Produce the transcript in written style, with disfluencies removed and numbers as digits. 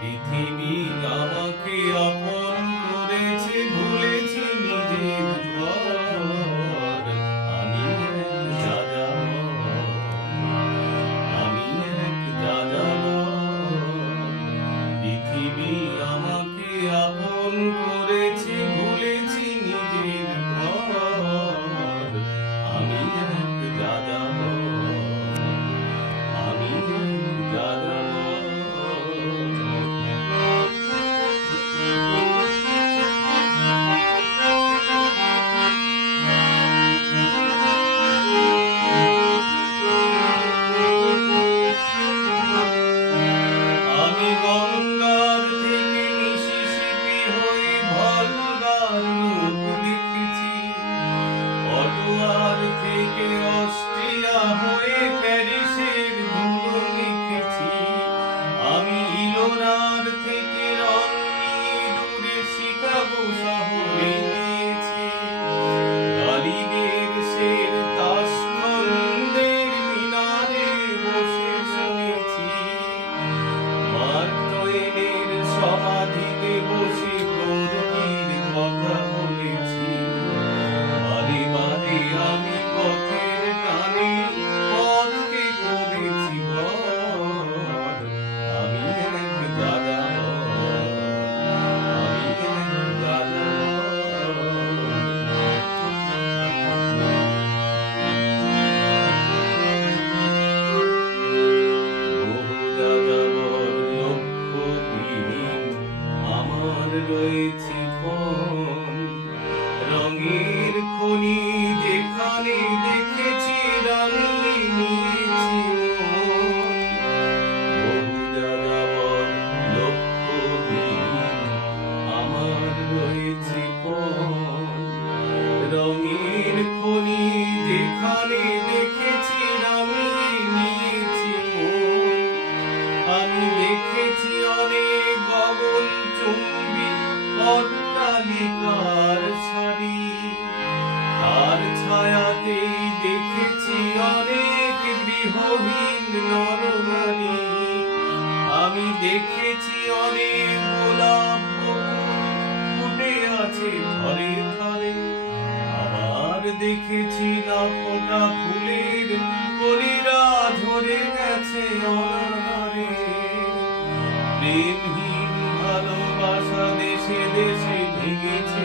পৃথিবী আমাকে আপন করেছে, ভুলেছি নিজের ঘর। আমি এক যাযাবর, আমি এক যাযাবর। পৃথিবী আমাকে আপন করেছে, ভুলেছি নিজের ঘর। আমি এক যাযাবর, আমি এক যাযাবর। আমি গঙ্গার থেকে মিসিসিপি হয়ে ভলগার রূপ দেখেছি, অটোয়ার থেকে অস্ট্রিয়া হয়ে প্যারিসের ধুলো লিখেছি। আমি ইলোরার থেকে রং নিয়ে দূরে শিকাগো শহরে গিয়েছি। গালিবের শের তাসমন্দের মিনারে বসে শুনেছি। মার্ক টোয়েনের সমাধিতে বসে গর্গির কথা বলেছি। বারে বারে আমি পথের টানে পথকে করেছি ভর। আমি এক যাযাবর, আমি এক যাযাবর। বহু যাযাবর লক্ষ্যবিহীন আমার রয়েছে পণ। রঙের খনি যেখানে দেখেছি রাঙিয়ে নিয়েছি মন। বহু যাযাবর লক্ষ্যবিহীন আমার রয়েছে পণ। রঙের খনি যেখানে দেখেছি রাঙিয়ে নিয়েছি মন। আমি দেখেছি অনেক গগনচুম্বী অট্টালিকার সারি, তার ছায়াতেই দেখেছি অনেক গৃহহীন নরনারী। আমি দেখেছি অনেক গোলাপ বকুল ফুটে আছে থরে থরে, আবার দেখেছি না ফোটা ফুলের কলিরা ধরে গেছে অনারে। প্রেমহীন ভালোবাসা দেশে দেশে ভেঙেছে